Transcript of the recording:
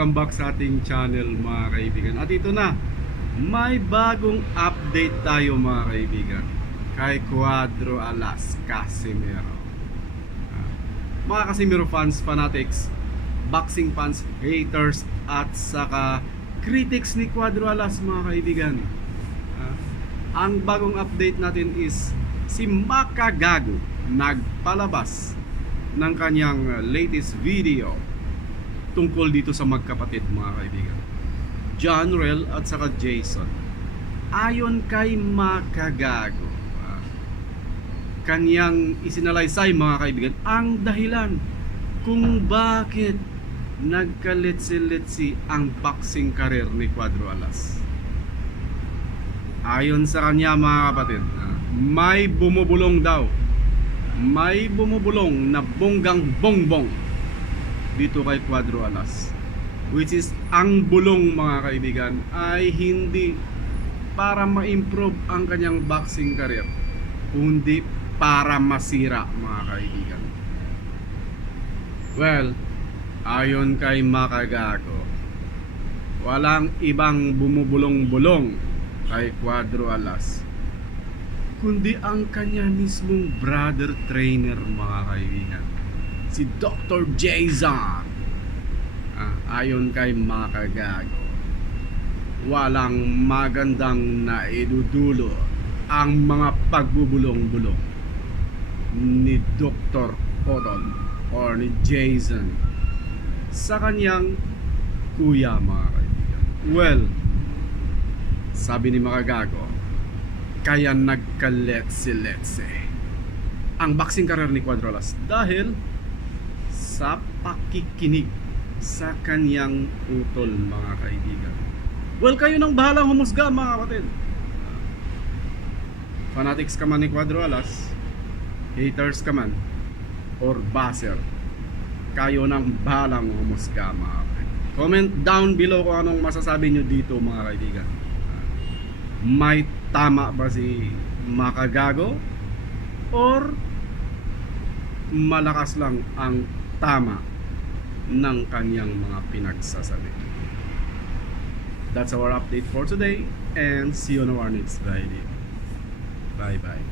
welcome back sa ating channel mga kaibigan. At ito na, may bagong update tayo mga kaibigan kay Cuadro Alas Casimiro. Ah, Mga Casimiro fans, fanatics, boxing fans, haters at saka critics ni Cuadro Alas mga kaibigan. Ah, Ang bagong update natin is si Makagago nagpalabas ng kanyang latest video tungkol dito sa magkapatid mga kaibigan. John Rel at saka Jason. Ayon kay Makagago, ah, kanyang isinalaysay mga kaibigan ang dahilan kung bakit nagkalitsi-litsi ang boxing career ni Cuadro Alas. Ayon sa kanya mga kapatid, ah, may bumubulong daw. May bumubulong na bonggang bongbong dito kay Cuadro Alas. Which is ang bulong mga kaibigan ay hindi para ma-improve ang kanyang boxing career, kundi para masira mga kaibigan. Well, ayon kay Makagago, walang ibang bumubulong-bulong kay Cuadro Alas kundi ang kanya mismong brother trainer mga kaibigan si Dr. Jason ah, ayon kay Makagago walang magandang naidudulo ang mga pagbubulong-bulong ni Dr. Cotton or ni Jason sa kanyang kuya mga well sabi ni Makagago kaya nagkaletse-letse ang boxing career ni Cuadrolas dahil sa pakikinig sa kanyang utol mga kaibigan. Well, kayo nang bahalang humusga mga kapatid. Fanatics ka man ni Cuadrolas, haters ka man, or baser, kayo nang bahalang humusga mga kapatid. Comment down below kung anong masasabi nyo dito mga kaibigan may tama ba si Makagago or malakas lang ang tama ng kanyang mga pinagsasabi. That's our update for today and see you on our next video. Bye bye.